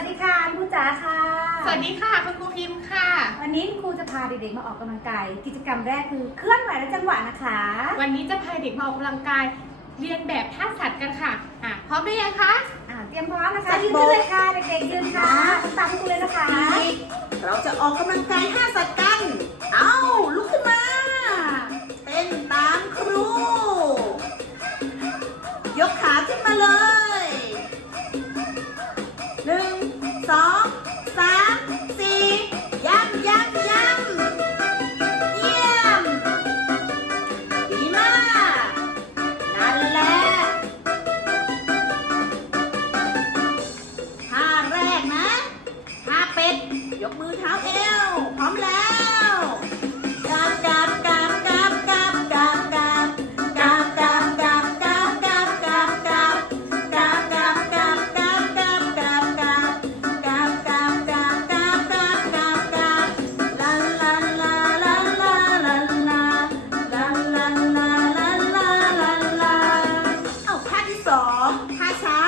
สวัสดีค่ะคุณรูจ๋าค่ะ สวัสดีค่ะ คุณครูพิมพ์ค่ะ วันนี้ครูจะพาเด็กๆมาออกกำลังกาย กิจกรรมแรกคือเคลื่อนไหวและจังหวะนะคะ วันนี้จะพาเด็กมาออกกำลังกาย เรียนแบบท่าสัตว์กันค่ะอะพร้อมไหมยังคะอะเตรียมพร้อมนะคะยืนขึ้นเลยค่ะเด็กๆยืนค่ะตามครูเลยนะคะ เราจะออกกำลังกายท่าสัตว์กัน 他抢